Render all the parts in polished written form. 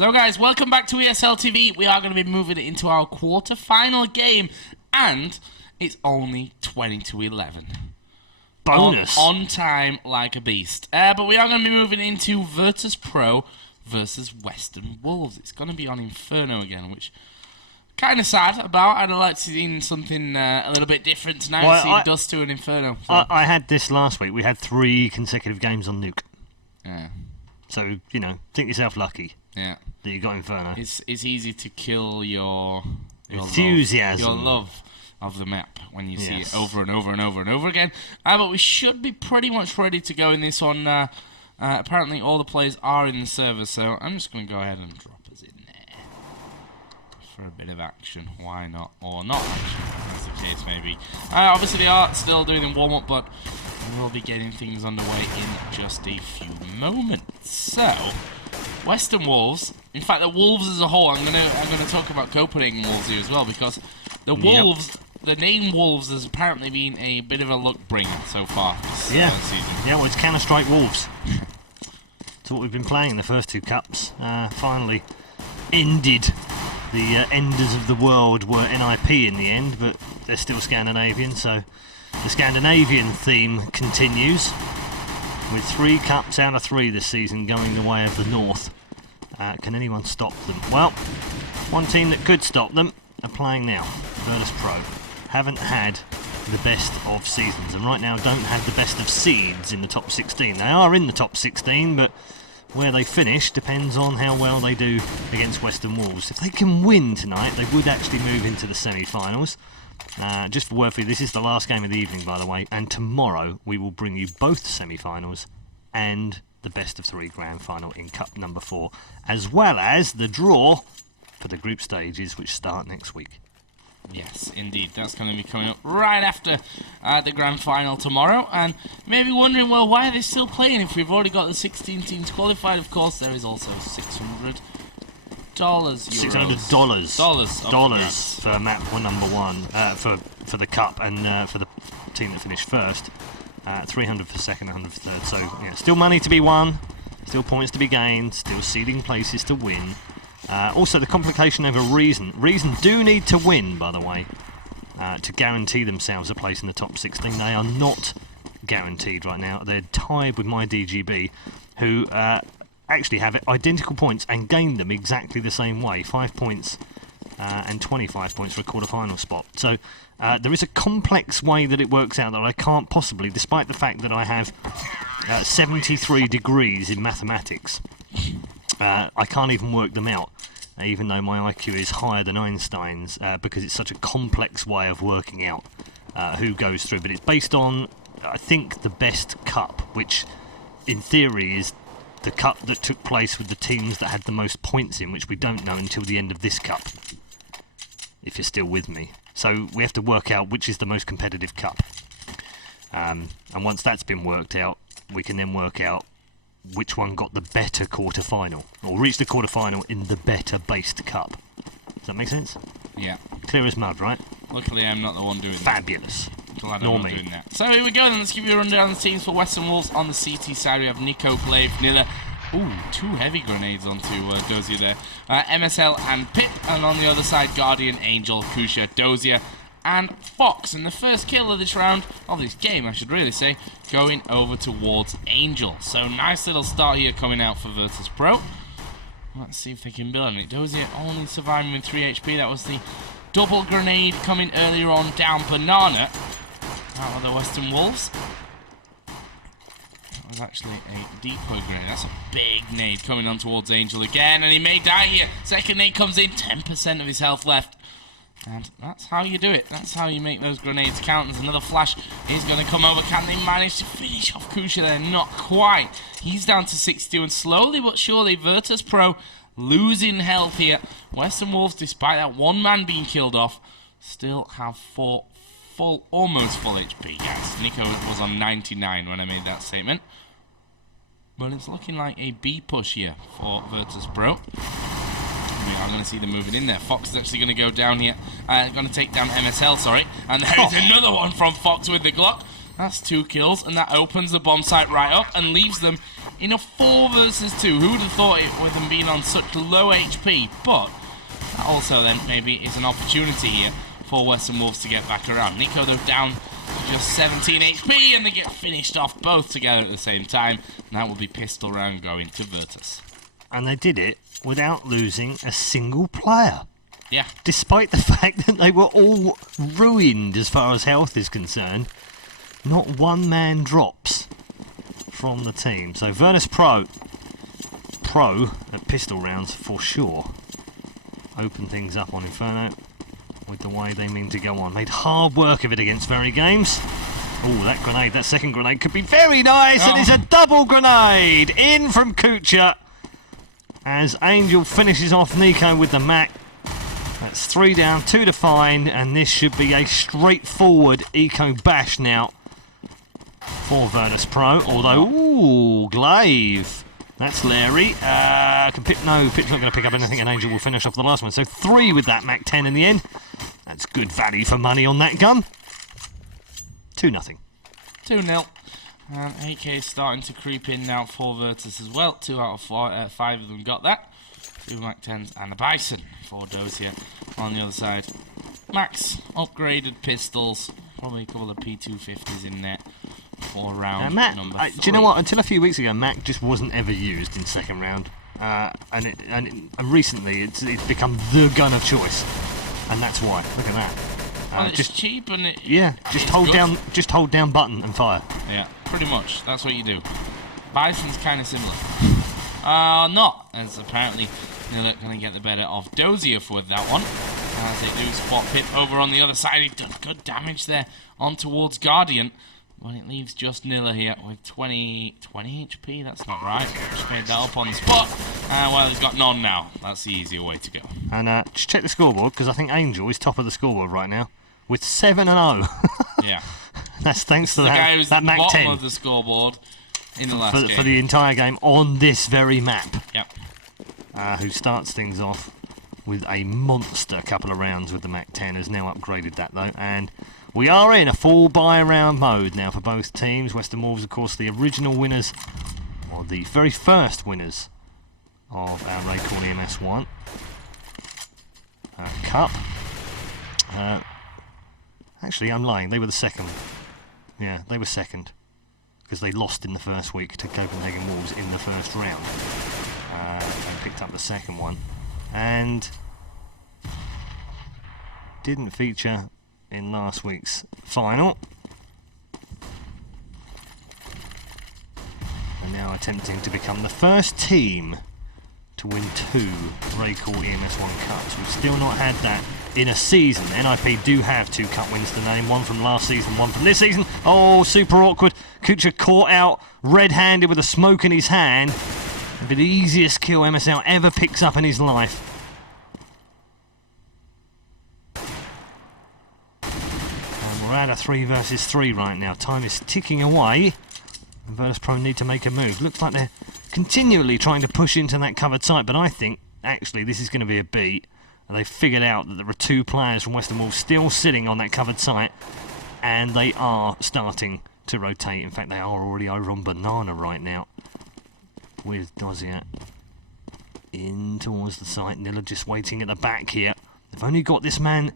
So guys, welcome back to ESL TV. We are going to be moving it into our quarter-final game, and it's only 20-11. Bonus. On time like a beast. But we are going to be moving into Virtus.Pro versus Western Wolves. It's going to be on Inferno again, which kind of sad about. I'd like to see something a little bit different tonight. Well, see Dust to an Inferno. So. I had this last week. We had 3 consecutive games on Nuke. Yeah. So, you know, think yourself lucky. Yeah. That you got Inferno. It's easy to kill your enthusiasm. Your love of the map when you see it over and over and over and over again. But we should be pretty much ready to go in this one. Apparently all the players are in the server, so I'm just going to go ahead and drop us in there for a bit of action. Why not? Or not action, as the case may be. Obviously they are still doing the warm-up, but we'll be getting things underway in just a few moments. So, Western Wolves, in fact the Wolves as a whole, I'm gonna talk about Copenhagen Wolves here as well, because the Wolves, the name Wolves has apparently been a bit of a luck bringer so far this season. Yeah, well, it's Counter-Strike Wolves. It's what we've been playing in the first 2 cups. Finally ended. The enders of the world were NIP in the end, but they're still Scandinavian, so the Scandinavian theme continues, with 3 cups out of 3 this season going the way of the North. Can anyone stop them? Well, one team that could stop them are playing now, Virtus.Pro. Haven't had the best of seasons, and right now don't have the best of seeds in the top 16. They are in the top 16, but where they finish depends on how well they do against Western Wolves. If they can win tonight, they would actually move into the semi-finals. Just for word for you, this is the last game of the evening, by the way, and tomorrow we will bring you both semi-finals and the best of 3 grand final in Cup number 4, as well as the draw for the group stages, which start next week. Yes, indeed. That's going to be coming up right after the grand final tomorrow. And you may be wondering, well, why are they still playing if we've already got the 16 teams qualified? Of course, there is also $600. $600 for map number 1 for the cup, and for the team that finished first. 300 for second, 100 for third. So yeah, still money to be won, still points to be gained, still seeding places to win. Also, the complication over Reason. Reason do need to win, by the way, to guarantee themselves a place in the top 16. They are not guaranteed right now. They're tied with my DGB, who actually have identical points and gained them exactly the same way. 5 points and 25 points for a quarter-final spot. So there is a complex way that it works out that I can't possibly, despite the fact that I have 73 degrees in mathematics, I can't even work them out, even though my IQ is higher than Einstein's, because it's such a complex way of working out who goes through. But it's based on, I think, the best cup, which in theory is the cup that took place with the teams that had the most points in, which we don't know until the end of this cup, if you're still with me. So we have to work out which is the most competitive cup. And once that's been worked out, we can then work out which one got the better quarter-final, or reached the quarter-final in the better-based cup. Does that make sense? Yeah. Clear as mud, right? Luckily, I'm not the one doing Fabulous. that. Glad I'm not doing that. So here we go, then. Let's give you a rundown of the teams for Western Wolves. On the CT side, we have Nico, Glaive, Nilla. Ooh, 2 heavy grenades onto Dozier there. MSL and Pip, and on the other side, Guardian, Angel, Kusha, Dozier, and Fox. And the first kill of this round, of this game, I should really say, going over towards Angel. So nice little start here coming out for Virtus.Pro. Let's see if they can build on it. Dozier only surviving with 3 HP. That was the double grenade coming earlier on down Banana. Out of the Western Wolves. That was actually a decoy grenade. That's a big nade coming on towards Angel again, and he may die here. Second nade comes in, 10% of his health left. And that's how you do it. That's how you make those grenades count. There's another flash. He's going to come over. Can they manage to finish off Kusha there? Not quite. He's down to 62, and slowly but surely, Virtus.Pro losing health here. Western Wolves, despite that one man being killed off, still have almost full HP, guys. Nico was on 99 when I made that statement. But it's looking like a B push here for Virtus.Pro. We are going to see them moving in there. Fox is actually going to go down here. Going to take down MSL, sorry. And there's another one from Fox with the Glock. That's 2 kills, and that opens the bomb site right up and leaves them in a 4 versus 2. Who would have thought it with them being on such low HP? But that also then maybe is an opportunity here for Western Wolves to get back around. Nico, though, down to just 17 HP, and they get finished off both together at the same time. And that will be pistol round going to Virtus. And they did it without losing a single player. Yeah. Despite the fact that they were all ruined as far as health is concerned. Not one man drops from the team. So Virtus.Pro at pistol rounds for sure. Open things up on Inferno with the way they mean to go on. Made hard work of it against Very Games. Oh, that grenade, that second grenade could be very nice. Oh. And it's a double grenade in from Kucha as Angel finishes off Nico with the Mac. That's 3 down, 2 to find, and this should be a straightforward eco bash now for Virtus.Pro. Although, ooh, Glaive. That's Larry. No, Pit's not going to pick up anything, and Angel will finish off the last one. So 3 with that Mac 10 in the end. That's good value for money on that gun. 2-0. 2-0. And AK is starting to creep in now for Virtus as well. 2 out of 5 of them got that. 2 Mac 10s and a Bison for Dozier on the other side. Max upgraded pistols. Probably a couple of P250s in there for round number 3. Do you know what? Until a few weeks ago, Mac just wasn't ever used in second round. And recently, it's become the gun of choice. And that's why. Look at that. Well, it's just cheap and just hold down button and fire. Yeah, pretty much. That's what you do. Bison's kind of similar. Not, as apparently Nilla going to get the better of Dozier with that one. As they do spot Pip over on the other side. He does good damage there on towards Guardian. But it leaves just Nilla here with 20 HP. That's not right. Just made that up on the spot. Well, he's got none now. That's the easier way to go. And just check the scoreboard, because I think Angel is top of the scoreboard right now with 7-0. Yeah. That's thanks to the guy who's that at Mac the bottom 10 of the scoreboard in the last game. For the entire game on this very map. Yep. Who starts things off with a monster couple of rounds with the Mac 10, has now upgraded that though, and we are in a full buy round mode now for both teams. Western Wolves, of course, the original winners, or the very first winners of our RaidCall EMS 1 Cup. Actually, I'm lying, they were the second. Yeah, they were second, because they lost in the first week to Copenhagen Wolves in the first round. And picked up the second one, and didn't feature in last week's final. And now attempting to become the first team to win 2 RaidCall EMS 1 Cups. We've still not had that in a season. NIP do have 2 cup wins to name, one from last season, one from this season. Oh, super awkward. Kucha caught out red-handed with a smoke in his hand. The easiest kill MSL ever picks up in his life. And we're at a 3 versus 3 right now. Time is ticking away. And Virtus.Pro need to make a move. Looks like they're continually trying to push into that covered site, but I think actually this is going to be a beat. And they've figured out that there are 2 players from Western Wolves still sitting on that covered site, and they are starting to rotate. In fact, they are already over on Banana right now, with Dozier in towards the site. Nilla just waiting at the back here. They've only got this man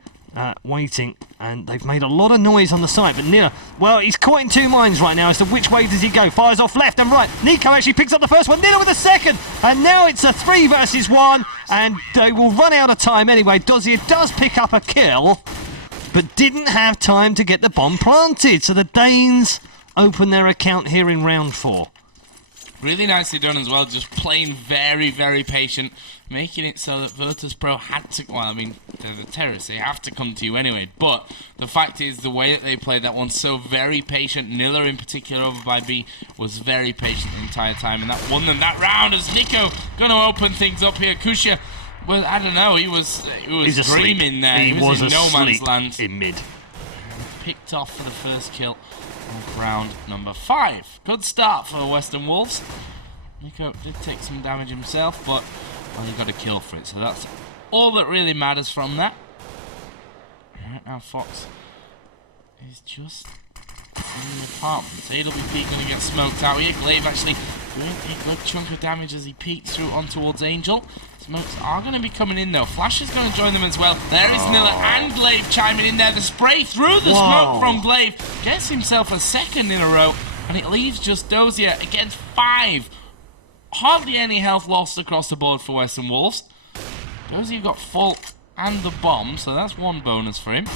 waiting, and they've made a lot of noise on the site, but Nilla, well, he's caught in 2 minds right now as to which way does he go. Fires off left and right. Nico actually picks up the first one. Nilla with the second, and now it's a 3 versus 1, and they will run out of time anyway. Dozier does pick up a kill, but didn't have time to get the bomb planted, so the Danes open their account here in round 4. Really nicely done as well, just playing very, very patient, making it so that Virtus.Pro had to, well, I mean, they're the terrorists, they have to come to you anyway, but the fact is, the way that they played that one, so very patient. Nilla in particular over by B was very patient the entire time, and that won them that round as Nico going to open things up here. Kusha, well, I don't know, he was dreaming there, he was in no man's land. In mid. Picked off for the first kill of round number 5. Good start for Western Wolves. Nico did take some damage himself, but well, he got a kill for it, so that's all that really matters from that. Right now, Fox is just in the apartments. AWP going to get smoked out here. Glaive actually doing a good chunk of damage as he peeks through on towards Angel. Smokes are going to be coming in though. Flash is going to join them as well. There is Miller and Glaive chiming in there. The spray through the smoke from Glaive gets himself a second in a row, and it leaves just Dozier against 5. Hardly any health lost across the board for Western Wolves. Dozier got full and the bomb, so that's one bonus for him.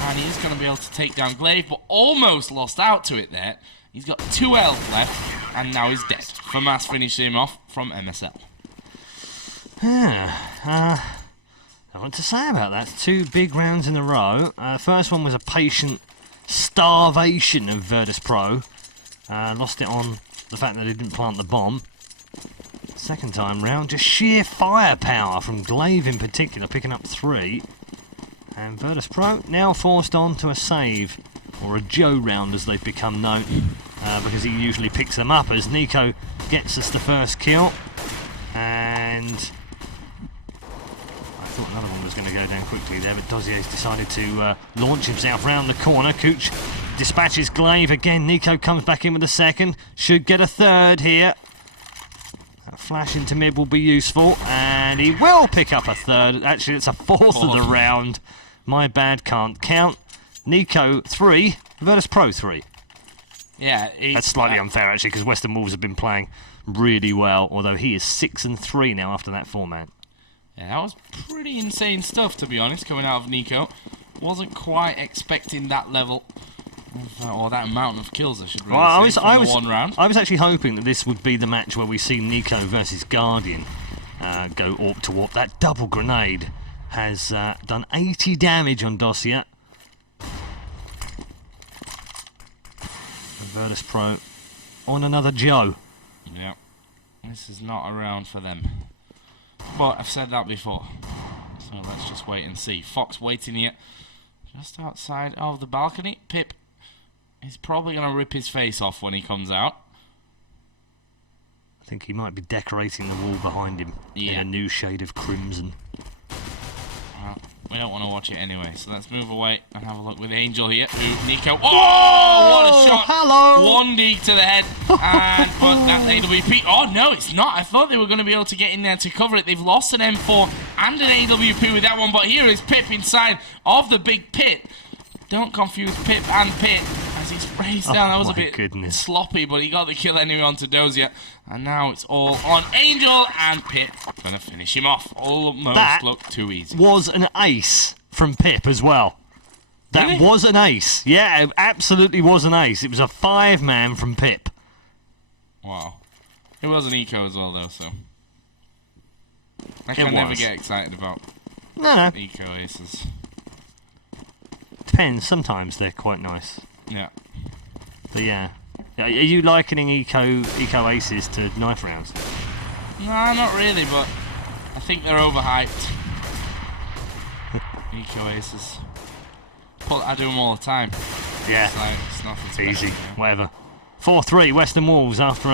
And he's going to be able to take down Glaive, but almost lost out to it there. He's got 2 health left, and now he's dead. FAMAS finishing him off from MSL. I want to say about that. 2 big rounds in a row. First one was a patient starvation of Virtus.Pro. Lost it on the fact that he didn't plant the bomb. Second time round, just sheer firepower from Glaive in particular, picking up 3. And Virtus.Pro now forced on to a save, or a Joe round as they've become known, because he usually picks them up as Nico gets us the first kill. And I thought another one was going to go down quickly there, but Dozier's decided to launch himself round the corner. Cooch dispatches Glaive again. Nico comes back in with a second. Should get a third here. That flash into mid will be useful, and he will pick up a third. Actually, it's a fourth of the round. My bad, can't count. Nico 3, Virtus.Pro 3. Yeah, that's slightly unfair actually, because Western Wolves have been playing really well, although he is 6 and 3 now after that 4-man. Yeah, that was pretty insane stuff, to be honest, coming out of Nico. Wasn't quite expecting that level, or that amount of kills, I should really say, from the one round. I was actually hoping that this would be the match where we see Nico versus Guardian go AWP to AWP. That double grenade has done 80 damage on Dossier. Virtus.Pro on another Joe. Yeah, this is not a round for them. But I've said that before, so let's just wait and see. Fox waiting here, just outside of the balcony. Pip is probably going to rip his face off when he comes out. I think he might be decorating the wall behind him in a new shade of crimson. We don't want to watch it anyway, so let's move away and have a look with Angel here. Nico. Oh, what a shot! Hello! 1 dig to the head, and but that's AWP. Oh no, it's not. I thought they were going to be able to get in there to cover it. They've lost an M4 and an AWP with that one, but here is Pip inside of the big pit. Don't confuse Pip and Pit as he sprays down. That was a bit sloppy, but he got the kill anyway onto Dozier. And now it's all on Angel, and Pip gonna finish him off. Almost looked too easy. Was an ace from Pip as well. That was an ace. Yeah, it absolutely was an ace. It was a 5-man from Pip. Wow. It was an eco as well, though, so I can never get excited about eco aces. Depends. Sometimes they're quite nice. Yeah. But yeah. Are you likening eco aces to knife rounds? No, not really, but I think they're overhyped. Eco aces. I do them all the time. Yeah. It's nothing special, easy. Whatever. 4-3 Western Wolves after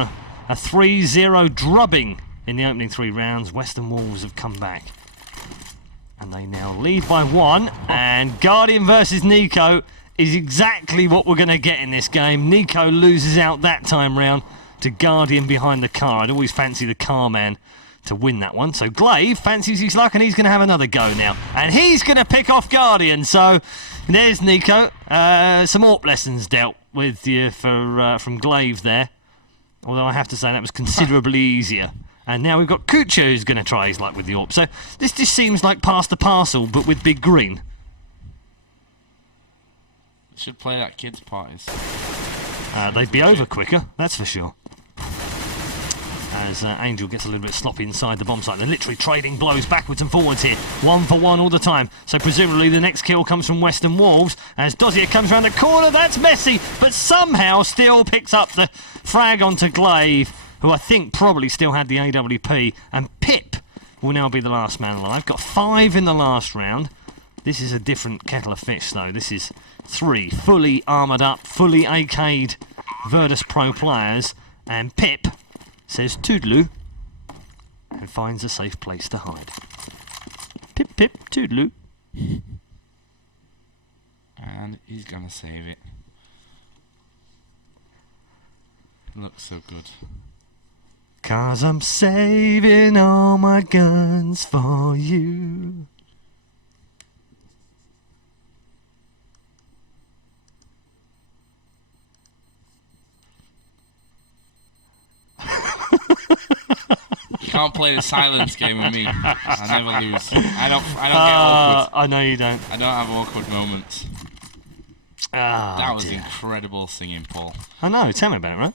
a 3-0 drubbing in the opening 3 rounds. Western Wolves have come back. And they now lead by 1. And Guardian versus Nico is exactly what we're going to get in this game. Nico loses out that time round to Guardian behind the car. I'd always fancy the car man to win that one. So Glaive fancies his luck, and he's going to have another go now. And he's going to pick off Guardian. So there's Nico. Some AWP lessons dealt with you from Glaive there. Although I have to say that was considerably easier. And now we've got Kucha who's going to try his luck with the AWP. So this just seems like pass the parcel, but with Big Green. Should play that kids' parties. They'd be over quicker, that's for sure. As Angel gets a little bit sloppy inside the bomb site. They're literally trading blows backwards and forwards here. 1 for 1 all the time. So presumably the next kill comes from Western Wolves. As Dozier comes around the corner, that's messy, but somehow still picks up the frag onto Glaive, who I think probably still had the AWP. And Pip will now be the last man alive. Got 5 in the last round. This is a different kettle of fish, though. This is 3 fully armoured up, fully AK'd Virtus.Pro players. And Pip says toodaloo and finds a safe place to hide. Pip, pip, toodaloo. And he's going to save it. Looks so good. 'Cause I'm saving all my guns for you. You can't play the silence game with me. I never lose. I don't get awkward. I know you don't. I don't have awkward moments. That was incredible singing, Paul. I know. Tell me about it, right?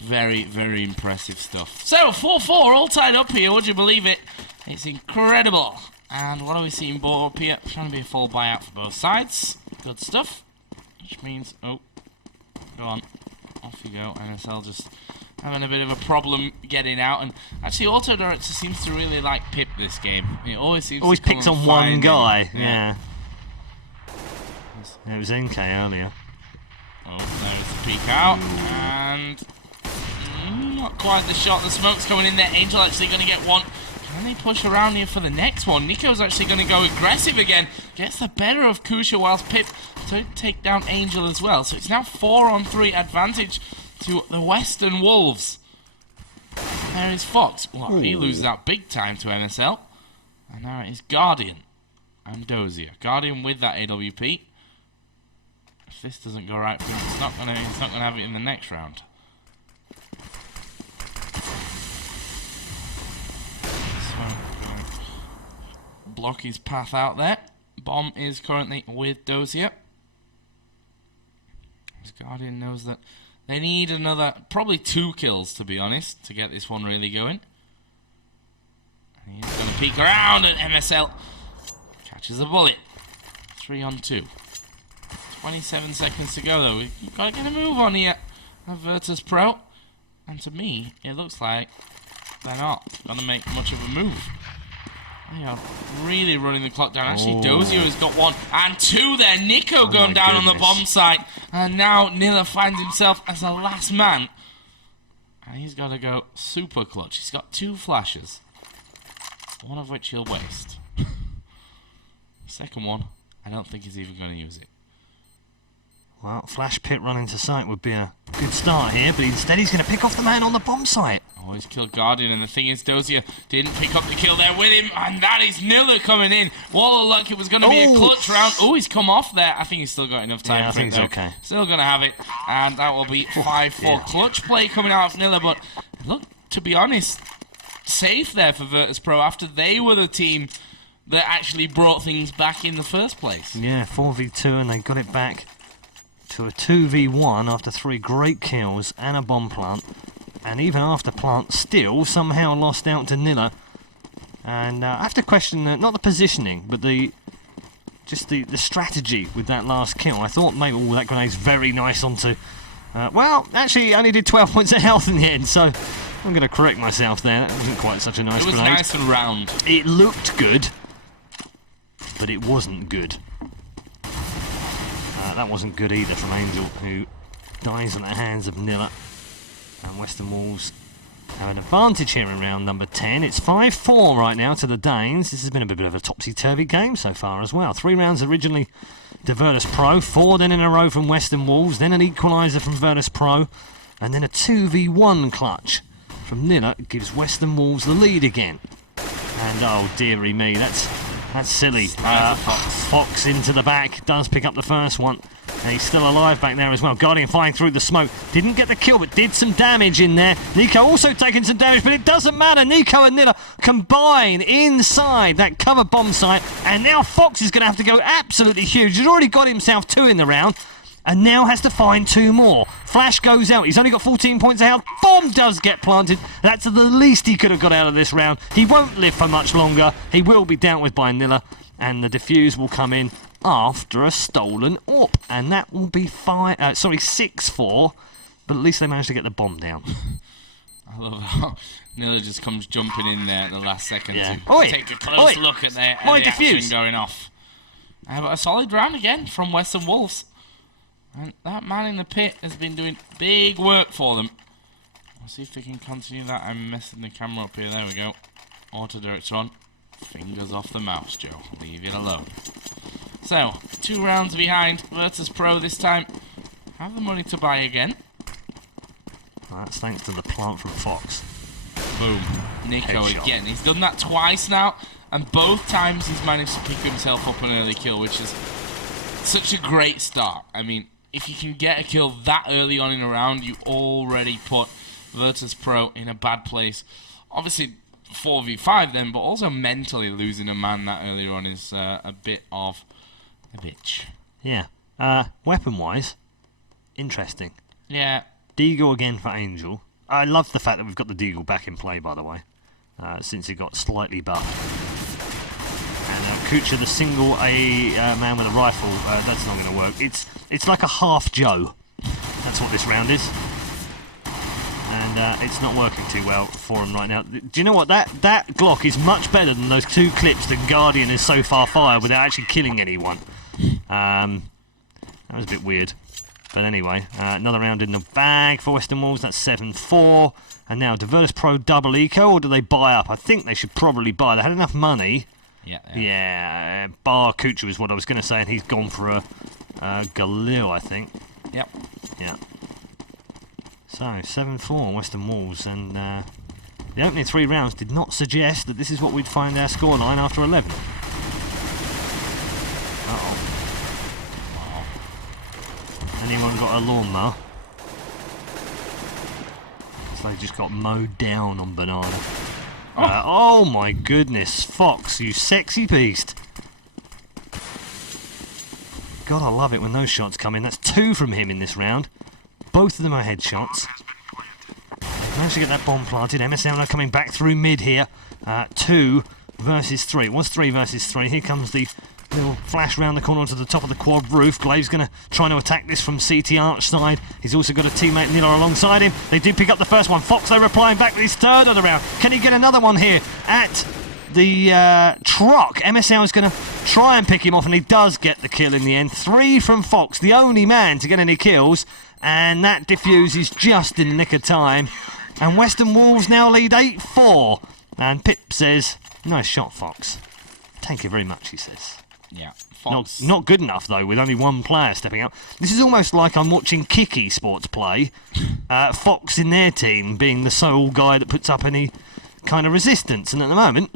Very, very impressive stuff. So, 4-4, all tied up here. Would you believe it? It's incredible. And what are we seeing board up here? Trying to be a full buyout for both sides. Good stuff. Which means, oh, go on. Off you go. NSL just having a bit of a problem getting out. And actually, Auto Director seems to really like Pip this game. He always seems to picks on one guy. Yeah. It was NK earlier. Oh, there's the peek out. And not quite the shot. The smoke's coming in there. Angel actually going to get one. Can they push around here for the next one? Nico's actually going to go aggressive again. Gets the better of Kusha whilst Pip to take down Angel as well. So it's now 4-on-3 advantage to the Western Wolves. There is Fox. Well, he loses out big time to NSL. And now it is Guardian and Dozier. Guardian with that AWP. If this doesn't go right for him, he's not gonna have it in the next round. So, block his path out there. Bomb is currently with Dozier. His Guardian knows that they need another, probably 2 kills to be honest, to get this one really going. And he's going to peek around and MSL catches a bullet. 3-on-2. 27 seconds to go though. We've got to get a move on here at Virtus.Pro. And to me, it looks like they're not going to make much of a move. They are really running the clock down. Actually, Dozier has got 1 and 2 there. Nico going down on the bomb site. And now Nilla finds himself as the last man. And he's got to go super clutch. He's got 2 flashes. One of which he'll waste. Second one, I don't think he's even going to use it. Well, flash pit run into sight would be a good start here, but instead he's going to pick off the man on the bomb site. Oh, he's killed Guardian, and the thing is, Dozier didn't pick up the kill there with him, and that is Nilla coming in. Wall of luck, it was going to be a clutch round. Oh, he's come off there. I think he's still got enough time for it, though. Okay. Still going to have it, and that will be 5-4. Clutch play coming out of Nilla, but look, to be honest, safe there for Virtus.Pro after they were the team that actually brought things back in the first place. Yeah, 4v2, and they got it back to a 2v1 after 3 great kills and a bomb plant. And even after plant, still somehow lost out to Nilla. And I have to question not the positioning, but just the strategy with that last kill. I thought maybe that grenade's very nice onto. Well, actually, he only did 12 points of health in the end, so I'm going to correct myself there. That wasn't quite such a nice grenade. It was nice and round. It looked good, but it wasn't good. That wasn't good either from Angel, who dies at the hands of Nilla. And Western Wolves have an advantage here in round number 10. It's 5-4 right now to the Danes. This has been a bit of a topsy-turvy game so far as well. 3 rounds originally to Virtus.Pro, 4 then in a row from Western Wolves, then an equaliser from Virtus.Pro, and then a 2v1 clutch from Nilla gives Western Wolves the lead again. And oh dearie me, that's silly. Fox into the back, does pick up the first one. And he's still alive back there as well. Guardian flying through the smoke. Didn't get the kill, but did some damage in there. Nico also taking some damage, but it doesn't matter. Nico and Nilla combine inside that cover bomb site. And now Fox is going to have to go absolutely huge. He's already got himself 2 in the round. And now has to find 2 more. Flash goes out. He's only got 14 points of health. Bomb does get planted. That's the least he could have got out of this round. He won't live for much longer. He will be dealt with by Nilla. And the defuse will come in after a stolen AWP. And that will be 6-4. But at least they managed to get the bomb down. I love how Nilla just comes jumping in there at the last second to take a close look at the action going off. But a solid round again from Western Wolves. And that man in the pit has been doing big work for them. We'll see if they can continue that. I'm messing the camera up here. There we go. Auto director on. Fingers off the mouse, Joe. Leave it alone. So, 2 rounds behind. Virtus.Pro this time have the money to buy again. That's thanks to the plant from Fox. Boom. Nico Headshot. again. He's done that twice now, and both times he's managed to pick himself up an early kill, which is such a great start. I mean, if you can get a kill that early on in a round, you already put Virtus.Pro in a bad place. Obviously, 4v5 then, but also mentally losing a man that earlier on is a bit of a bitch. Yeah. Weapon-wise, interesting. Yeah. Deagle again for Angel. I love the fact that we've got the Deagle back in play, by the way, since it got slightly buffed. And Kucha, the single man with a rifle, that's not going to work. It's like a half Joe. That's what this round is. And it's not working too well for him right now. Do you know what? That Glock is much better than those 2 clips that Guardian has so far fired without actually killing anyone. That was a bit weird. But anyway, another round in the bag for Western Wolves. That's 7-4. And now, do Virtus.Pro double eco, or do they buy up? I think they should probably buy. They had enough money. Yeah. Bar Kucha was what I was going to say, and he's gone for a Galil, I think. Yep. Yeah. So, 7-4 Western Wolves, and the opening 3 rounds did not suggest that this is what we'd find our scoreline after 11. Uh-oh. Anyone got a lawnmower? So they just got mowed down on Banana. Oh my goodness, Fox, you sexy beast. God, I love it when those shots come in. That's 2 from him in this round. Both of them are headshots. Managed to get that bomb planted. MSL now coming back through mid here. 2 versus 3. It was 3 versus 3. Here comes the little flash round the corner onto the top of the quad roof. Glaive's going to try to attack this from CT Arch side. He's also got a teammate Nilo alongside him. They do pick up the first one. Fox, though, replying back with his 3rd of the round. Can he get another one here at the truck? MSL is going to try and pick him off, and he does get the kill in the end. 3 from Fox, the only man to get any kills, and that diffuses just in the nick of time. And Western Wolves now lead 8-4. And Pip says, nice shot, Fox. Thank you very much, he says. Yeah, Fox. Not good enough, though, with only 1 player stepping up. This is almost like I'm watching Kiki Sports play. Fox in their team being the sole guy that puts up any kind of resistance. And at the moment,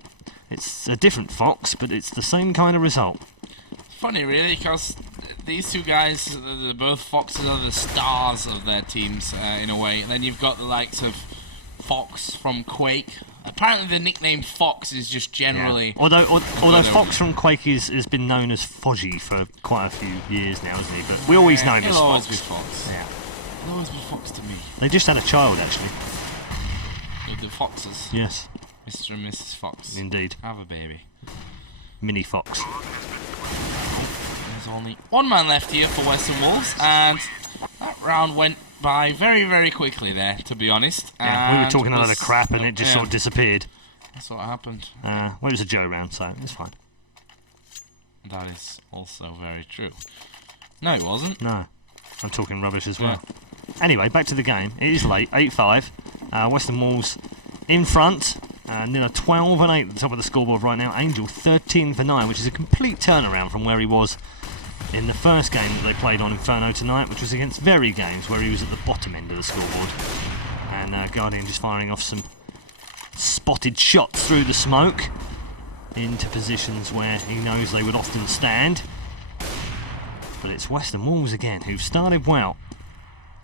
it's a different Fox, but it's the same kind of result. Funny, really, because these 2 guys, they're both Foxes, are the stars of their teams in a way. And then you've got the likes of Fox from Quake. Apparently the nickname Fox is just generally... Yeah. Although Fox from Quake has been known as Foggy for quite a few years now, hasn't he? But we always know him as Fox. He'll always be Fox. Yeah. He'll always be Fox to me. They just had a child, actually. The Foxes. Yes. Mr. and Mrs. Fox. Indeed. Have a baby. Mini Fox. There's only 1 man left here for Western Wolves, and that round went by very, very quickly there, to be honest. Yeah, we were talking a lot of crap and it just sort of disappeared. That's what happened. Well, it was a Joe round, so it's fine. That is also very true. No, it wasn't. No. I'm talking rubbish as well. Yeah. Anyway, back to the game. It is late, 8-5. Western Wolves in front. Nilla 12-8 at the top of the scoreboard right now. Angel 13-9, which is a complete turnaround from where he was in the first game that they played on Inferno tonight, which was against Very Games, where he was at the bottom end of the scoreboard. And Guardian just firing off some spotted shots through the smoke into positions where he knows they would often stand. But it's Western Wolves again, who've started well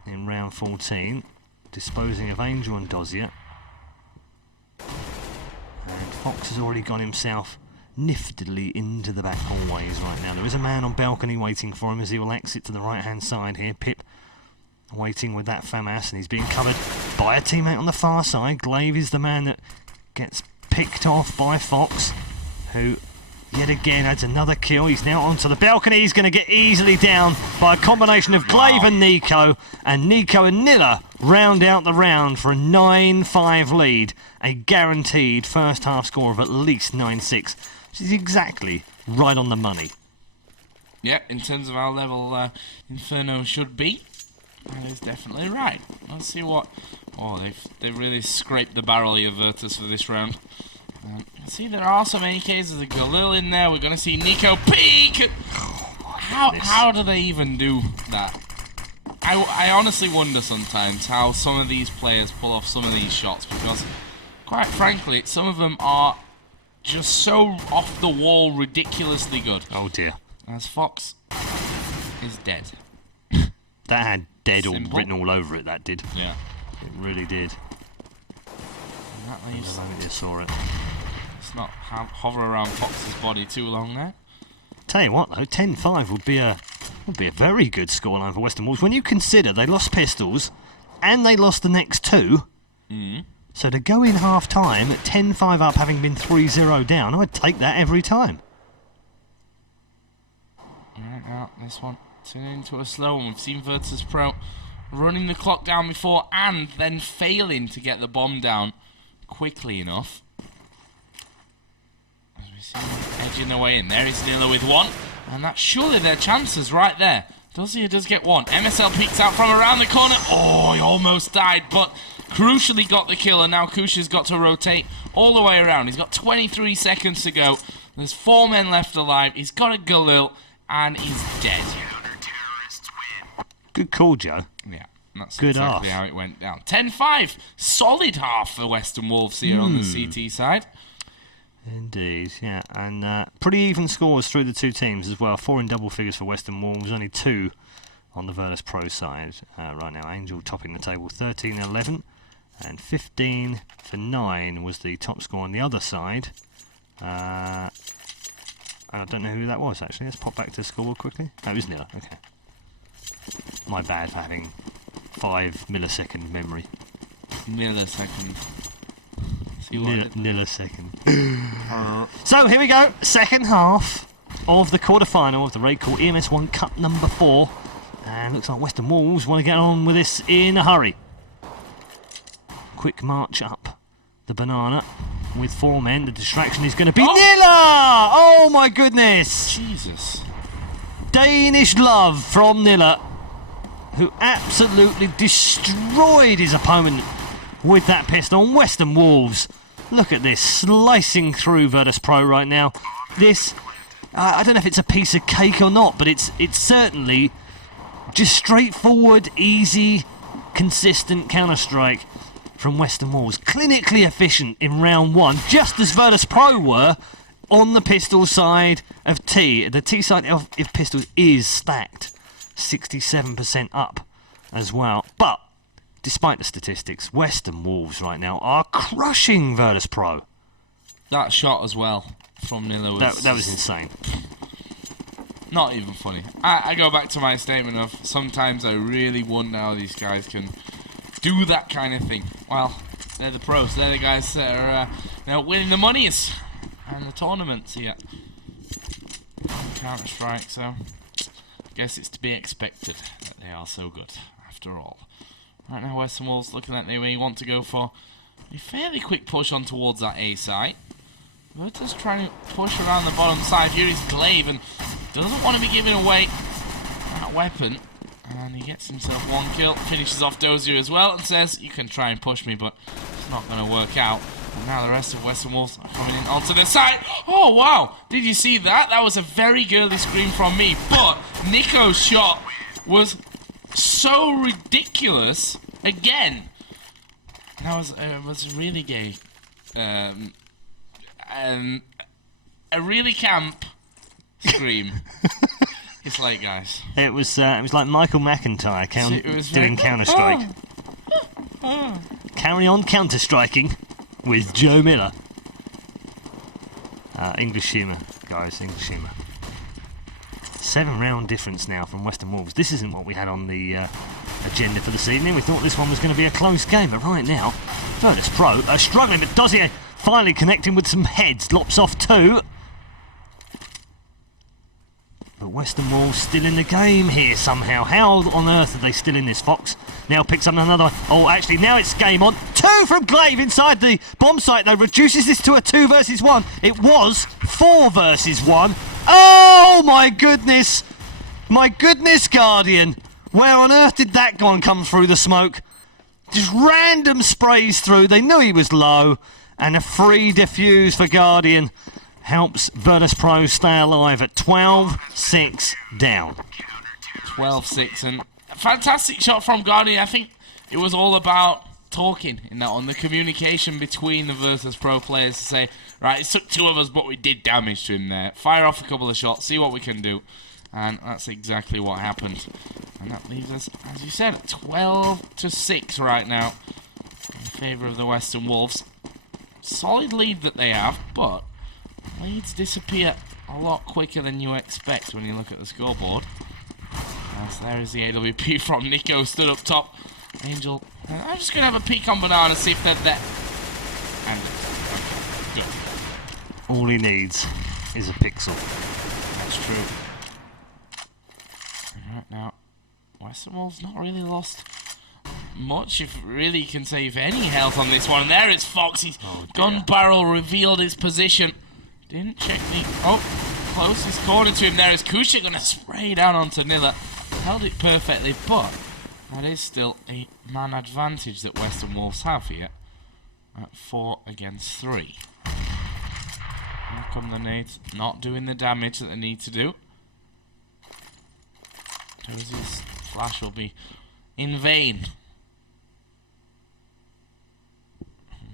in round 14, disposing of Angel and Dozier. And Fox has already got himself niftily into the back hallways right now. There is a man on balcony waiting for him as he will exit to the right-hand side here. Pip waiting with that FAMAS, and he's being covered by a teammate on the far side. Glaive is the man that gets picked off by Fox, who yet again adds another kill. He's now onto the balcony. He's going to get easily down by a combination of Glaive and Nico and Nilla round out the round for a 9-5 lead. A guaranteed first half score of at least 9-6, which is exactly right on the money. Yeah, in terms of our level Inferno should be, that is definitely right. Let's see what... Oh, they've really scraped the barrel here, Virtus, for this round. See, there are some AKs. There's a Galil in there. We're going to see Nico peek. How do they even do that? I honestly wonder sometimes how some of these players pull off some of these shots, because, quite frankly, some of them are just so off the wall, ridiculously good. Oh dear. As Fox is dead. That had dead all Simple. written all over it, that did. Yeah. It really did. And that leaves... I think you saw it. Let's not hover around Fox's body too long there. Tell you what though, 10-5 would be a very good scoreline for Western Wolves when you consider they lost pistols and they lost the next two. So to go in half time at 10-5 up, having been 3-0 down, I'd take that every time. Right now, this one turning into a slow one. We've seen Virtus.Pro running the clock down before and then failing to get the bomb down quickly enough. As we see him edging their way in. There is Nilla with one. And that's surely their chances right there. Does get one. MSL peeks out from around the corner. Oh, he almost died, but crucially got the kill. And now Kusha's got to rotate all the way around. He's got 23 seconds to go. There's 4 men left alive. He's got a Galil, and he's dead. Good call, Joe. Yeah, that's good exactly how it went down. 10-5. Solid half for Western Wolves here on the CT side. Indeed, yeah, and pretty even scores through the two teams as well. 4 in double figures for Western Wolves, only 2 on the Virtus.Pro side right now. Angel topping the table, 13-11, and 15 for 9 was the top score on the other side. I don't know who that was actually. Let's pop back to the score quickly. Oh, it was Nilla. Okay, my bad for having 5 millisecond memory. Millisecond. Millisecond. So here we go, second half of the quarter-final of the RaidCall EMS 1 Cup number 4, and looks like Western Wolves want to get on with this in a hurry. Quick march up the banana with 4 men. The distraction is going to be Nilla! Oh my goodness! Jesus. Danish love from Nilla, who absolutely destroyed his opponent with that pistol. On Western Wolves, look at this, slicing through Virtus.Pro right now. This, I don't know if it's a piece of cake or not, but it's certainly just straightforward, easy, consistent Counter-Strike from Western Wolves. Clinically efficient in round 1, just as Virtus.Pro were on the pistol side of T. The T side of pistols is stacked, 67% up as well. But despite the statistics, Western Wolves right now are crushing Virtus.Pro. That shot as well from Nilla was... That was insane. Not even funny. I go back to my statement of sometimes I really wonder how these guys can do that kind of thing. Well, they're the pros. They're the guys that are winning the monies and the tournaments here on Counter-Strike. So I guess it's to be expected that they are so good after all. Right now, Western Wolves looking like they want to go for a fairly quick push on towards that A site. Virtus trying to push around the bottom side. Here is Glaive and doesn't want to be giving away that weapon. And he gets himself 1 kill, finishes off Dozier as well and says, you can try and push me, but it's not going to work out. And now the rest of Western Wolves are coming in onto the side. Oh, wow. Did you see that? That was a very girly scream from me. But Nico's shot was so ridiculous again. That was really gay. A really camp scream. It's late, guys. It was like Michael McIntyre doing Counter-Strike. Carry on Counter-Striking with Joe Miller. English humour, guys, English humour. 7-round difference now from Western Wolves. This isn't what we had on the agenda for this evening. We thought this one was going to be a close game, but right now, Virtus.Pro are struggling, but Dozier finally connecting with some heads. Lops off 2. But Western Wolves still in the game here somehow. How on earth are they still in this, Fox? Now picks up another... Oh, actually, now it's game on. 2 from Glaive inside the bomb site, though. Reduces this to a 2 versus 1. It was 4 versus 1. Oh, my goodness. My goodness, Guardian. Where on earth did that gun come through the smoke? Just random sprays through. They knew he was low. And a free defuse for Guardian helps Virtus.Pro stay alive at 12-6 down. 12-6, and fantastic shot from Guardian. I think it was all about talking in that one, the communication between the Virtus.Pro players to say, right, it took 2 of us, but we did damage to him there. Fire off a couple of shots, see what we can do. And that's exactly what happened. And that leaves us, as you said, 12-6 right now in favour of the Western Wolves. Solid lead that they have, but leads disappear a lot quicker than you expect when you look at the scoreboard. As there is the AWP from Nico, stood up top. Angel, I'm just going to have a peek on Banana, see if they're there. And, okay, good. All he needs is a pixel. That's true. Right now, Western Wolves not really lost much, if really you can save any health on this one. And there is Fox. His gun barrel revealed his position. Didn't check the... Oh, closest corner to him there is Kusha going to spray down onto Nilla. Held it perfectly, but that is still a man advantage that Western Wolves have here at 4 against 3. Here come the nades, not doing the damage that they need to do. Dozier's flash will be in vain.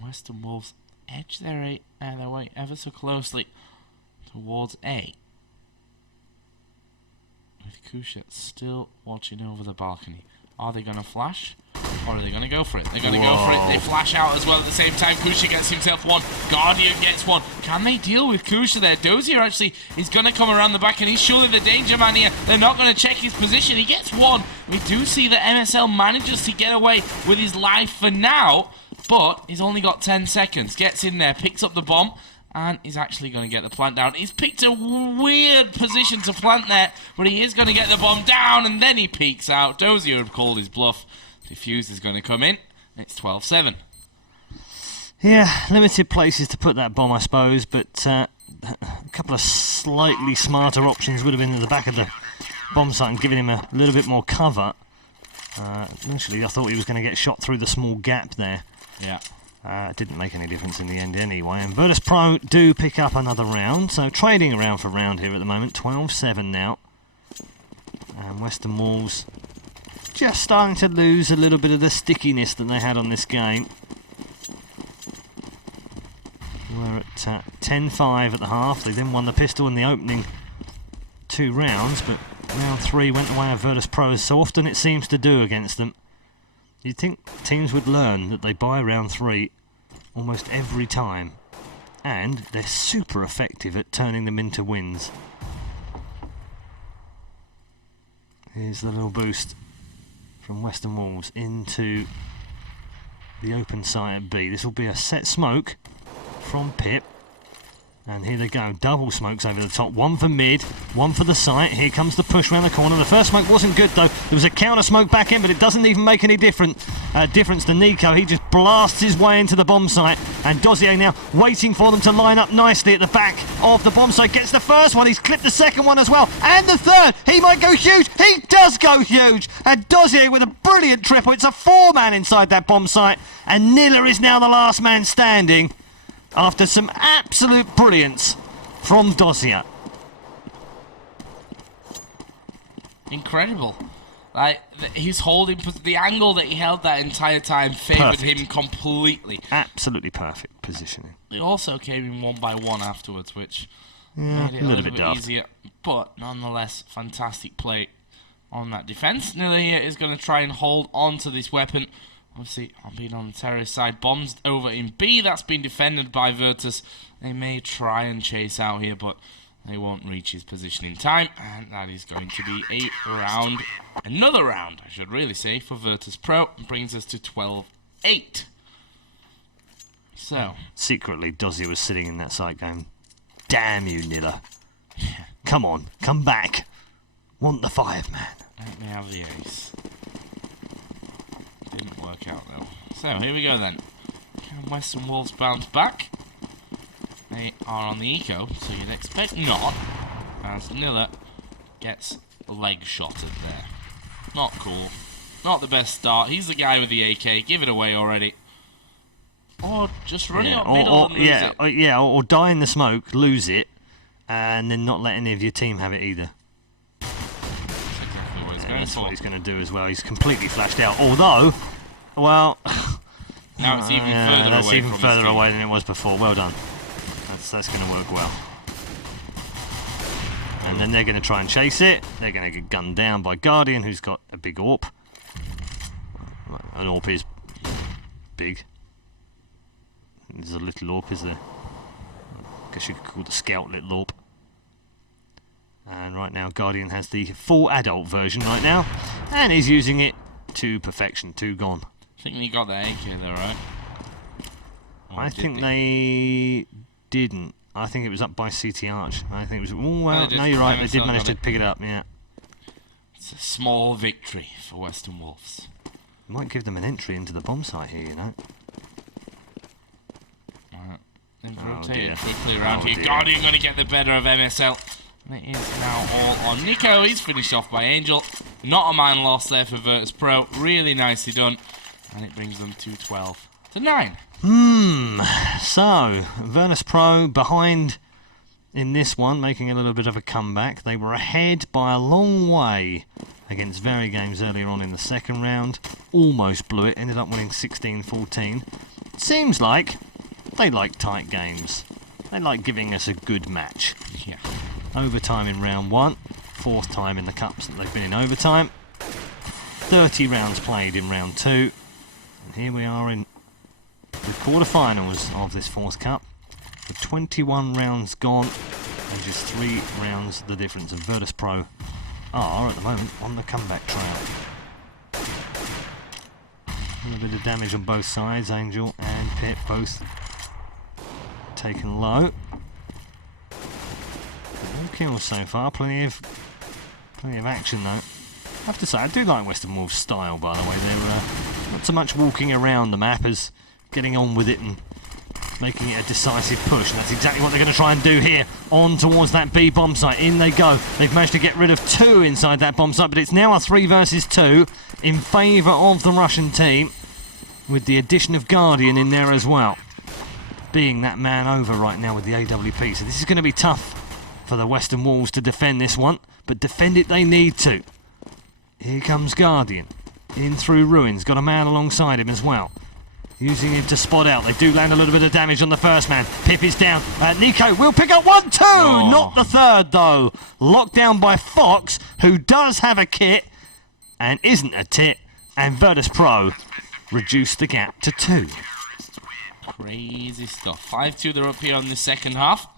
Western Wolves edge their way ever so closely towards A. With Kusha still watching over the balcony. Are they going to flash? Or are they going to go for it? They're going to go for it. They flash out as well at the same time. Kusha gets himself one. Guardian gets one. Can they deal with Kusha there? Dozier actually is going to come around the back, and he's surely the danger man here. They're not going to check his position. He gets one. We do see that MSL manages to get away with his life for now, but he's only got 10 seconds. Gets in there, picks up the bomb, and he's actually going to get the plant down. He's picked a weird position to plant there, but he is going to get the bomb down, and then he peeks out. Dozier had called his bluff. Diffuse is going to come in. It's 12-7. Yeah, limited places to put that bomb, I suppose, but a couple of slightly smarter options would have been at the back of the bomb site and giving him a little bit more cover. Initially, I thought he was going to get shot through the small gap there. Yeah. It didn't make any difference in the end anyway. And Virtus.Pro do pick up another round, so trading around for round here at the moment. 12-7 now. And Western Wolves just starting to lose a little bit of the stickiness that they had on this game. We're at 10-5 at the half. They then won the pistol in the opening 2 rounds, but round 3 went the way of Virtus.Pro, as so often it seems to do against them. You'd think teams would learn that they buy round 3 almost every time, and they're super effective at turning them into wins. Here's the little boost from Western Wolves into the open site at B. This will be a set smoke from Pip. And here they go, double smokes over the top. One for mid, one for the site. Here comes the push around the corner. The first smoke wasn't good though. There was a counter smoke back in, but it doesn't even make any difference to Nico. He just blasts his way into the bomb site. And Dozier now waiting for them to line up nicely at the back of the bomb site. Gets the first one, he's clipped the second one as well. And the third, he might go huge. He does go huge. And Dozier with a brilliant triple. It's a 4-man inside that bomb site. And Nilla is now the last man standing, after some absolute brilliance from Dozier. Incredible. Like, he's holding... The angle that he held that entire time favoured him completely. Absolutely perfect positioning. It also came in 1-by-1 afterwards, which made it a little bit easier. But, nonetheless, fantastic play on that defence. Nilla here is going to try and hold on to this weapon. Obviously, I'm being on the terrorist side. Bombs over in B. That's been defended by Virtus. They may try and chase out here, but they won't reach his position in time. And that is going to be a round. Another round, I should really say, for Virtus.Pro. Brings us to 12-8. So. Secretly, Dozier was sitting in that site going, damn you, Nilla. Come on, come back. Want the 5-man. Let me have the ace. Didn't work out though. So here we go then. Can Western Wolves bounce back? They are on the eco, so you'd expect not. As Nilla gets leg shotted there. Not cool. Not the best start. He's the guy with the AK. Give it away already. Or just running up middle and lose it. Or die in the smoke, lose it, and then not let any of your team have it either. That's exactly what he's going that's what he's going to do as well. He's completely flashed out. Although, well, now it's even further that's away. Even further away than it was before. Well done. That's going to work well. And then they're going to try and chase it. They're going to get gunned down by Guardian, who's got a big AWP. An AWP is big. There's a little AWP, is there? I guess you could call the Scout little AWP. And right now, Guardian has the full adult version right now, and he's using it to perfection. 2 gone. I think they got the AK there, right? Or I think they didn't. I think it was up by CT Arch. I think it was. Oh, well, no, you're right. They did manage to pick it up. Yeah. It's a small victory for Western Wolves. Might give them an entry into the bomb site here, you know. They've rotated quickly around here. Guardian going to get the better of MSL. And it is now all on Nico. He's finished off by Angel. Not a man lost there for Virtus.Pro. Really nicely done. And it brings them to 12 to 9. So, Virtus.Pro behind in this one, making a little bit of a comeback. They were ahead by a long way against Very Games earlier on in the second round. Almost blew it. Ended up winning 16-14. Seems like they like tight games. They like giving us a good match. Yeah. Overtime in round 1, 4th time in the cups that they've been in overtime. 30 rounds played in round 2. And here we are in the quarterfinals of this 4th cup. With 21 rounds gone and just 3 rounds the difference. And Virtus.Pro are, at the moment, on the comeback trail. A little bit of damage on both sides. Angel and Pip both taken low. No kills so far. Plenty of action though. I have to say, I do like Western Wolves' style. By the way, they're not so much walking around the map as getting on with it and making it a decisive push. And that's exactly what they're going to try and do here. On towards that B bomb site. In they go. They've managed to get rid of 2 inside that bomb site, but it's now a 3 versus 2 in favour of the Russian team, with the addition of Guardian in there as well, being that man over right now with the AWP. So this is going to be tough for the Western Wolves to defend this one, but defend it they need to. Here comes Guardian, in through Ruins, got a man alongside him as well, using him to spot out. They do land a little bit of damage on the first man. Pip is down. Nico will pick up 1, 2, not the third though. Locked down by Fox, who does have a kit and isn't a tit, and Virtus.Pro reduced the gap to 2. Crazy stuff. 5-2 they're up here on the second half.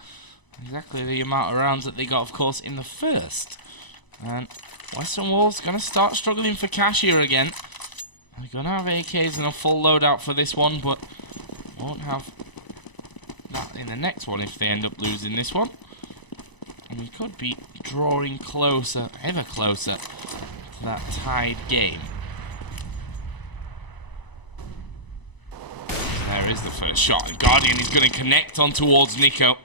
Exactly the amount of rounds that they got, of course, in the first. And Western Wolves going to start struggling for cash here again. They're going to have AKs and a full loadout for this one, but won't have that in the next one if they end up losing this one. And we could be drawing closer, ever closer, to that tied game. There is the first shot, and Guardian is going to connect on towards Nico.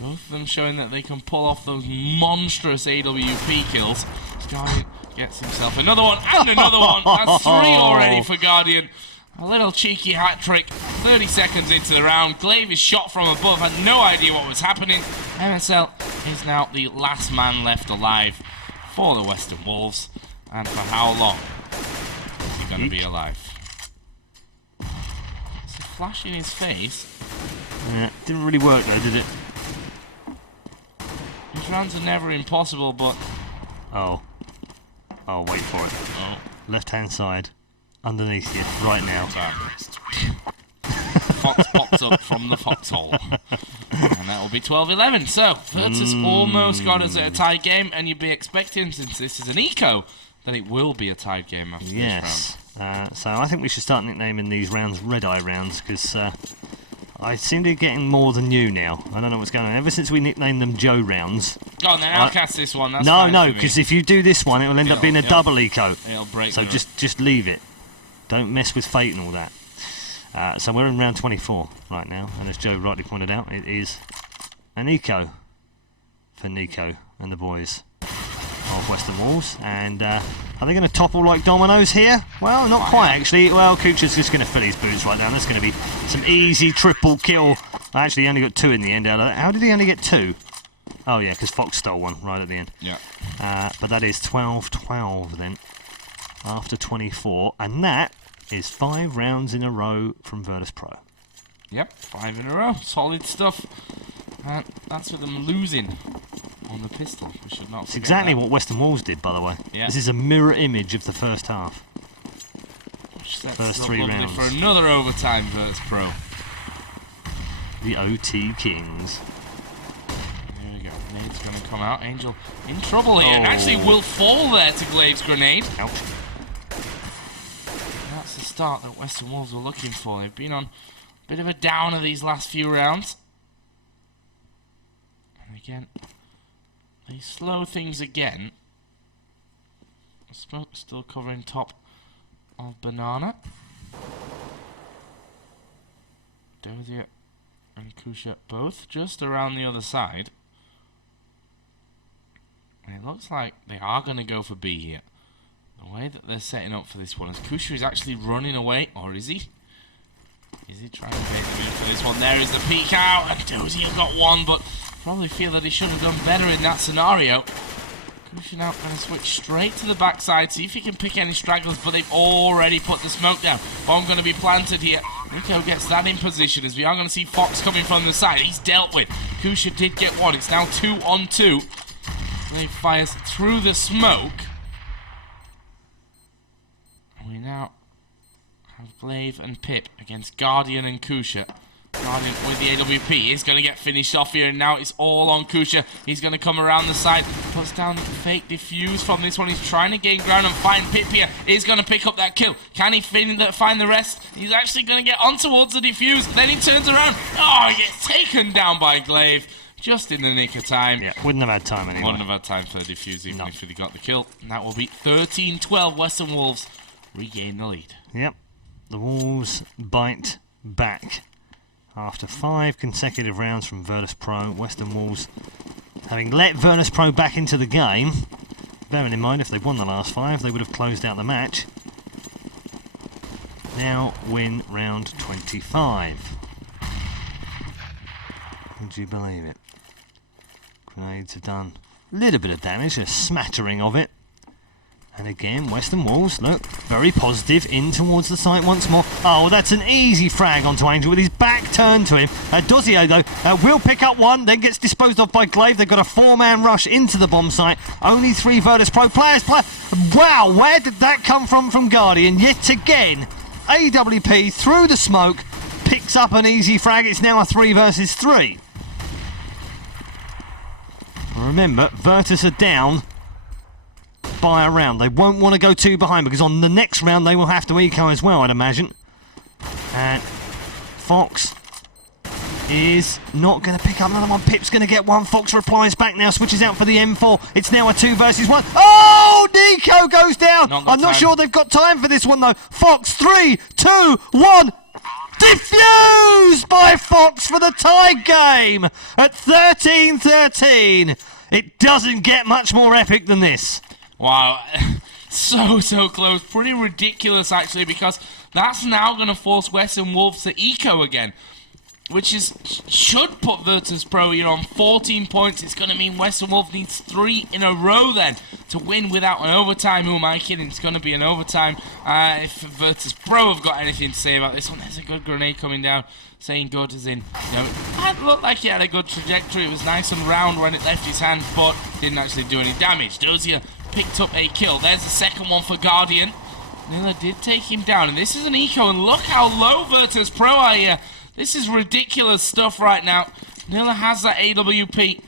Both of them showing that they can pull off those monstrous AWP kills. Guardian gets himself another one, and another one. That's 3 already for Guardian. A little cheeky hat trick. 30 seconds into the round. Glaive is shot from above, had no idea what was happening. MSL is now the last man left alive for the Western Wolves. And for how long is he going to be alive? It's a flash in his face. Yeah, didn't really work though, did it? His rounds are never impossible, but... Oh, wait for it. Oh. Left-hand side, underneath you, right now. Fox pops up from the foxhole. And that will be 12-11. So, Virtus almost got us at a tied game, and you'd be expecting, since this is an eco, that it will be a tied game after this round. So I think we should start nicknaming these rounds Red Eye rounds, because I seem to be getting more than you now. I don't know what's going on. Ever since we nicknamed them Joe rounds. Go on then, I'll cast this one. That's no, because if you do this one, it will end up being a double eco. It'll break. So just leave it. Don't mess with fate and all that. So we're in round 24 right now, and as Joe rightly pointed out, it is an eco for Nico and the boys of Western Wolves. And are they going to topple like dominoes here? Well, not quite actually. Well, Kucha's just going to fill his boots right now. That's going to be some easy triple kill. Actually, he only got 2 in the end out of that. How did he only get 2? Oh, yeah, because Fox stole one right at the end. Yeah. But that is 12-12 then, after 24. And that is 5 rounds in a row from Virtus.Pro. Yep, 5 in a row. Solid stuff. That's with them losing on the pistol. We should not. It's exactly what Western Walls did, by the way. Yeah. This is a mirror image of the first half. First 3 rounds. For another overtime, Virtus.Pro. The OT Kings. There we go. Grenade's going to come out. Angel in trouble here. And actually will fall there to Glaive's grenade. Ouch. That's the start that Western Wolves were looking for. They've been on a bit of a downer these last few rounds. And again, they slow things again. Smoke still covering top of Banana. Dozier and Kusha both just around the other side. And it looks like they are going to go for B here. The way that they're setting up for this one is Kusha is actually running away, or is he? Is he trying to bait them in for this one? There is the peek out, and Dozier got one, but probably feel that he should have done better in that scenario. Kusha now going to switch straight to the backside, see if he can pick any stragglers, but they've already put the smoke down. Bomb going to be planted here. Nico gets that in position as we are going to see Fox coming from the side. He's dealt with. Kusha did get one. It's now 2-on-2. Glaive fires through the smoke. And we now have Glaive and Pip against Guardian and Kusha. Guardian with the AWP is going to get finished off here, and now it's all on Kusha. He's going to come around the side, puts down the fake defuse from this one. He's trying to gain ground and find Pip here. He's going to pick up that kill. Can he find the rest? He's actually going to get on towards the defuse. Then he turns around. Oh, he gets taken down by Glaive just in the nick of time. Yeah, wouldn't have had time anyway. Wouldn't have had time for the defuse even if he got the kill. And that will be 13-12. Western Wolves regain the lead. Yep, the Wolves bite back. After 5 consecutive rounds from Virtus.Pro, Western Wolves, having let Virtus.Pro back into the game, bearing in mind if they'd won the last 5, they would have closed out the match. Now win round 25. Would you believe it? Grenades have done a little bit of damage, a smattering of it. And again, Western Wolves, look, very positive, in towards the site once more. Oh, that's an easy frag onto Angel with his back turned to him. Dozier, though, will pick up one, then gets disposed of by Glaive. They've got a 4-man rush into the bomb site. Only 3 Virtus.Pro players. Wow, where did that come from Guardian? Yet again, AWP through the smoke, picks up an easy frag. It's now a 3 versus 3. Remember, Virtus are down by a round. They won't want to go 2 behind because on the next round they will have to eco as well, I'd imagine. And Fox is not going to pick up another one. Pip's going to get one. Fox replies back now, switches out for the M4. It's now a 2 versus 1. Oh, Nico goes down. I'm not sure they've got time for this one though. Fox, 3, 2, 1. Defused by Fox for the tie game at 13-13. It doesn't get much more epic than this. Wow, so close. Pretty ridiculous, actually, because that's now going to force Western Wolves to eco again, which should put Virtus.Pro here on 14 points. It's going to mean Western Wolves needs 3 in a row then to win without an overtime. Who am I kidding? It's going to be an overtime. If Virtus.Pro have got anything to say about this one, there's a good grenade coming down. Saying good as in, it looked like he had a good trajectory. It was nice and round when it left his hand, but didn't actually do any damage. Dozier picked up a kill. There's the second one for Guardian. Nilla did take him down, and this is an eco, and look how low Virtus.Pro are here. This is ridiculous stuff right now. Nilla has that AWP.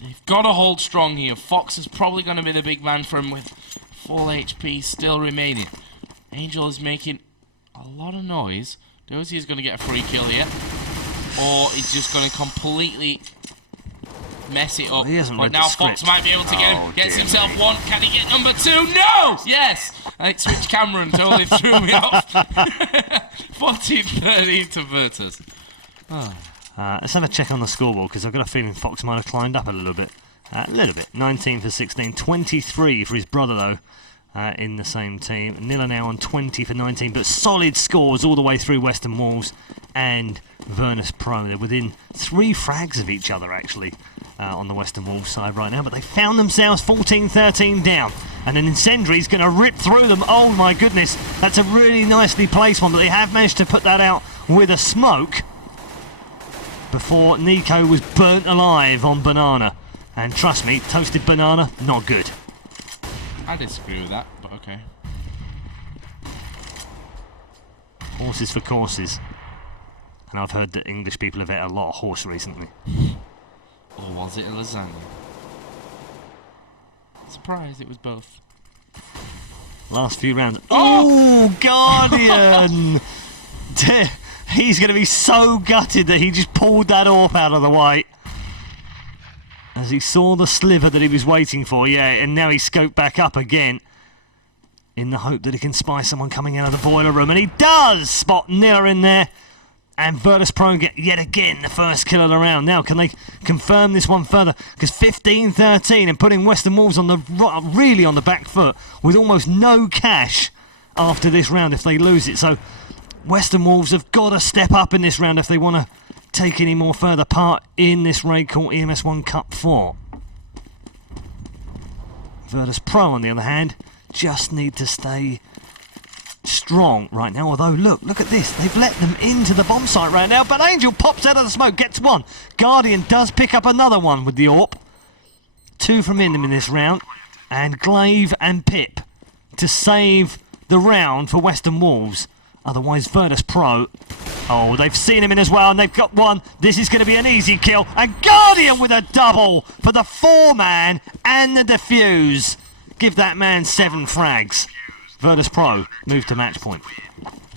They've got to hold strong here. Fox is probably going to be the big man for him with full HP still remaining. Angel is making a lot of noise. Dozier is going to get a free kill here, or he's just going to completely mess it up. But now Fox might be able to get him. Gets himself one. Can he get number 2? No! Yes! I switched camera and totally threw me off. 14-13 to Virtus. Let's have a check on the scoreboard because I've got a feeling Fox might have climbed up a little bit. 19 for 16. 23 for his brother, though. In the same team. Nilla now on 20 for 19, but solid scores all the way through Western Wolves and Virtus.Pro. They're within 3 frags of each other, actually. on the Western Wolves side right now, but they found themselves 14-13 down, and an incendiary's going to rip through them. Oh my goodness, that's a really nicely placed one, but they have managed to put that out with a smoke before Nico was burnt alive on banana. And trust me, toasted banana, not good. I disagree with that, but okay. Horses for courses. And I've heard that English people have ate a lot of horse recently. Or was it a lasagna? Surprise, it was both. Last few rounds. Oh, Guardian! He's going to be so gutted that he just pulled that AWP out of the way. As he saw the sliver that he was waiting for, yeah, and now he scoped back up again in the hope that he can spy someone coming out of the boiler room, and he does spot Nilla in there, and Virtus.Pro get yet again the first kill of the round. Now, can they confirm this one further? Because 15-13 and putting Western Wolves on the really on the back foot with almost no cash after this round if they lose it. So Western Wolves have got to step up in this round if they want to take any more further part in this RaidCall EMS 1 Cup 4. Virtus.Pro, on the other hand, just need to stay strong right now. Although, look at this. They've let them into the bomb site right now, but Angel pops out of the smoke, gets one. Guardian does pick up another one with the AWP. 2 from him in this round. And Glaive and Pip to save the round for Western Wolves. Otherwise, Virtus.Pro, oh, they've seen him in as well, and they've got one. This is going to be an easy kill. And Guardian with a double for the 4-man and the defuse. Give that man 7 frags. Virtus.Pro move to match point.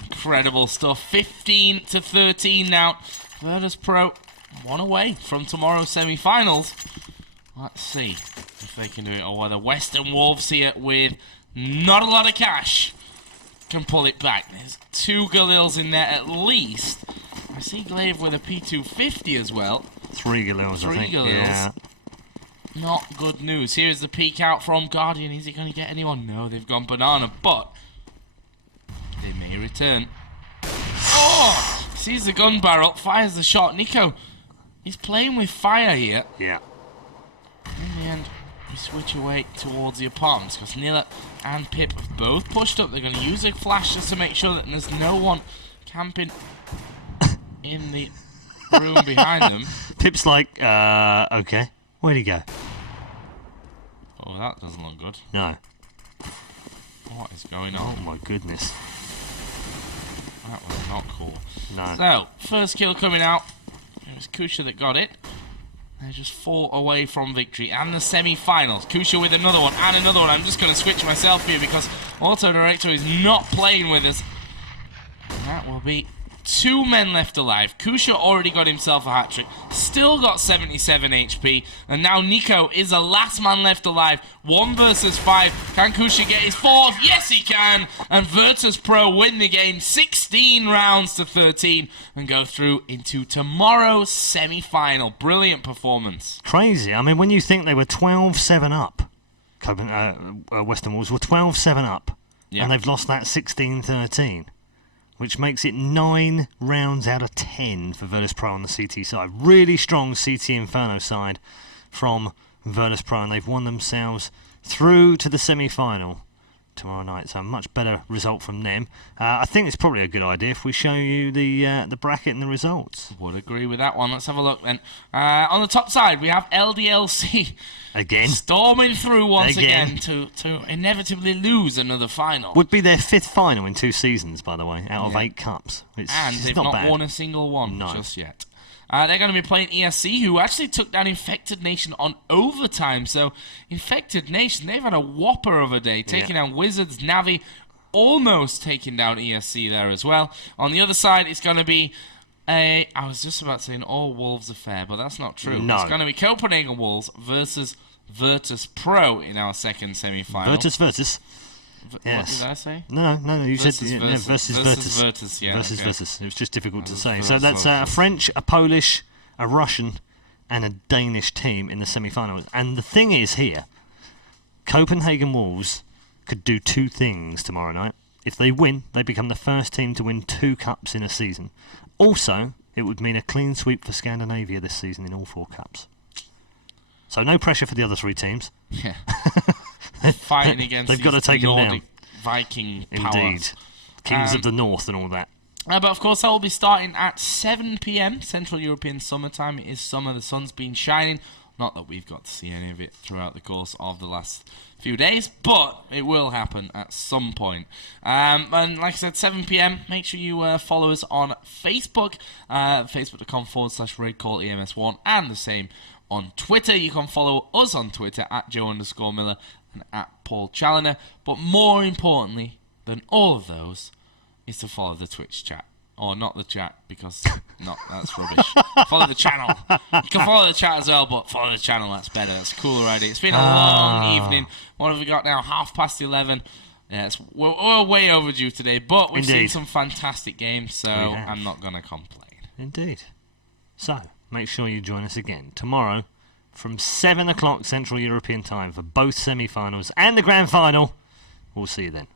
Incredible stuff. 15-13 now. Virtus.Pro 1 away from tomorrow's semi-finals. Let's see if they can do it, or whether Western Wolves here with not a lot of cash can pull it back. There's 2 Galils in there at least. I see Glaive with a P250 as well. 3 Galils, I think. 3 Galils. Yeah. Not good news. Here's the peek out from Guardian. Is he going to get anyone? No, they've gone banana, but they may return. Oh! Sees the gun barrel, fires the shot. Nico, he's playing with fire here. Yeah. In the end, we switch away towards the apartments because Nilla and Pip have both pushed up. They're going to use a flash just to make sure that there's no one camping in the room behind them. Pip's like, okay. Where'd he go? Oh, that doesn't look good. No. What is going on? Oh my goodness. That was not cool. No. So, first kill coming out. It was Kusha that got it. They're just 4 away from victory. And the semi-finals. Kusha with another one and another one. I'm just going to switch myself here because Auto Director is not playing with us. And that will be 2 men left alive. Kusha already got himself a hat-trick. Still got 77 HP. And now Nico is the last man left alive. 1 versus 5. Can Kusha get his 4th? Yes, he can. And Virtus.Pro win the game 16 rounds to 13 and go through into tomorrow's semi-final. Brilliant performance. Crazy. I mean, when you think they were 12-7 up, Western Wolves were 12-7 up, and they've lost that 16-13. Which makes it 9 rounds out of 10 for Virtus.Pro on the CT side. Really strong CT Inferno side from Virtus.Pro, and they've won themselves through to the semi-final tomorrow night. So a much better result from them. I think it's probably a good idea if we show you the bracket and the results. Would agree with that one. Let's have a look then. On the top side, we have LDLC. Again. Storming through once again to inevitably lose another final. Would be their 5th final in 2 seasons, by the way, out of 8 cups. And they've not won a single one just yet. They're going to be playing ESC, who actually took down Infected Nation on overtime. So, Infected Nation, they've had a whopper of a day, taking down Wizards, Navi, almost taking down ESC there as well. On the other side, it's going to be I was just about to say an all-Wolves affair, but that's not true. No. It's going to be Copenhagen Wolves versus Virtus.Pro in our second semi-final. Virtus. Yes. Yes. What did I say? No. You Versus said versus. Virtus. Versus, yeah. Versus Okay. Virtus. It was just difficult to say. Versus, So that's a French, a Polish, a Russian, and a Danish team in the semi-finals. And the thing is here, Copenhagen Wolves could do 2 things tomorrow night. If they win, they become the first team to win 2 cups in a season. Also, it would mean a clean sweep for Scandinavia this season in all 4 cups. So no pressure for the other 3 teams. Yeah. Fighting against They've got to take them down. Viking powers. Indeed. Kings of the North and all that. But of course that will be starting at 7 PM Central European summertime. It is summer, the sun's been shining. Not that we've got to see any of it throughout the course of the last few days, but it will happen at some point. And like I said, 7 PM, make sure you follow us on Facebook, facebook.com/RaidCall EMS1, and the same on Twitter. You can follow us on Twitter at Joe_Miller and at Paul Challoner. But more importantly than all of those is to follow the Twitch chat. Or not the chat, because that's rubbish. Follow the channel. You can follow the chat as well, but follow the channel, that's better. That's a cooler idea. It's been a long evening. What have we got now? 11:30. Yeah, we're way overdue today, but we've seen some fantastic games, so I'm not going to complain. Indeed. So, make sure you join us again tomorrow from 7 o'clock Central European time for both semi-finals and the grand final. We'll see you then.